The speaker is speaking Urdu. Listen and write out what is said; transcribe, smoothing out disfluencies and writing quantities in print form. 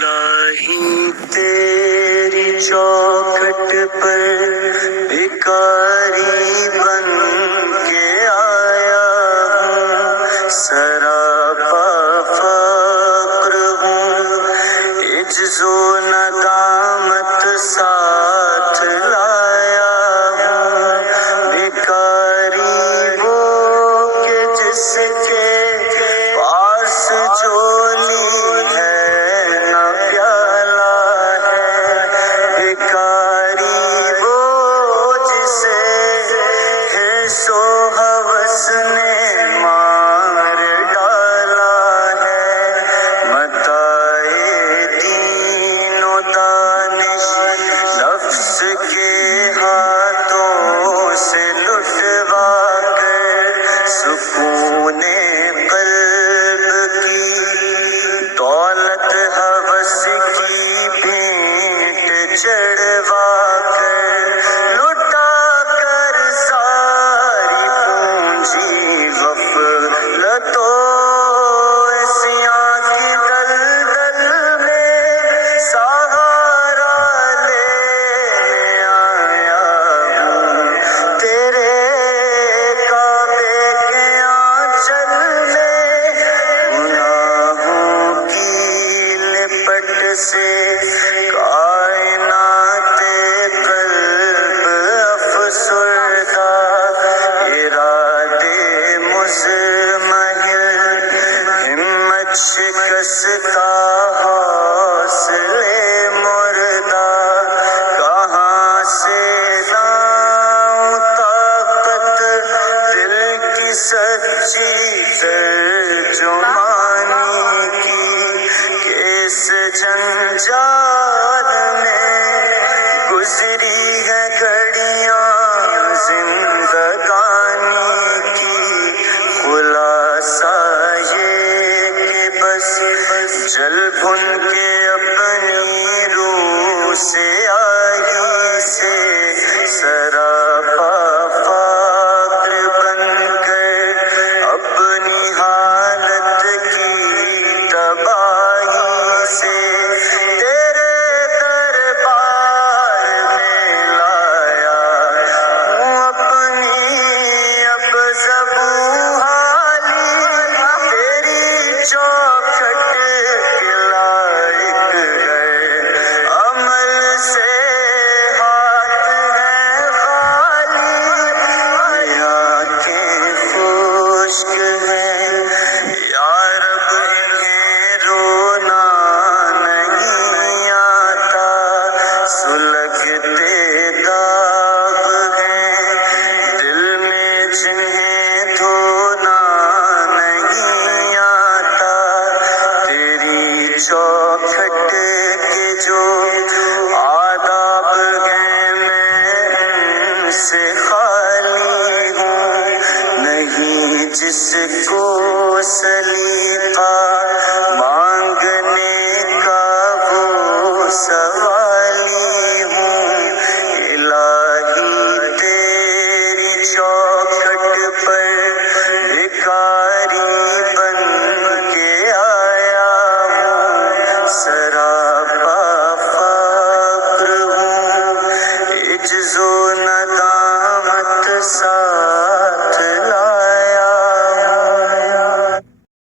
الہی تیری چوکھٹ پر بھکاری بن کے آیا ہوں، سراپا فقر ہوں، عجز و ندامت ساتھ لایا ہوں، بھکاری وہ کہ جس کے پاس جولی کے ہاتھوں سے لٹوا کر سکون قلب کی دولت ہوس کی بھینٹ چڑھوا کر لٹا کر ساری پونجی غفلتوں سیاہ کی دلدل میں سہارا لینے آیا ہوں، تیرے کعبے کے آنچل میں گناہوں کی لپٹ سے کائنات قلب افسردہ، ارادے مزمحل ہمت شکستہ، حوصلے مردہ، کہاں سے لاؤں طاقت دل کی سچی ترجمانی کی، کہ اس جنجال میں گزری ہے گھڑیاں زندگانی کی، خلاصہ یہ کہ بس جل بھن کے اپنی روح سے آہی سے سراپا فقر بن کر اپنی حالت کی تباہی سے تیرے دربار میں لایا ہوں اپنی اب زبوں حالی، تیری چوکھٹ کے لائق ہے عمل سے ہاتھ ہے خالی، آنکھیں خشک ہیں یا رب انہیں رونا نہیں آتا، سلگتے داغ ہیں دل میں جنہیں دھونا نہیں آتا، تیری چوکھٹ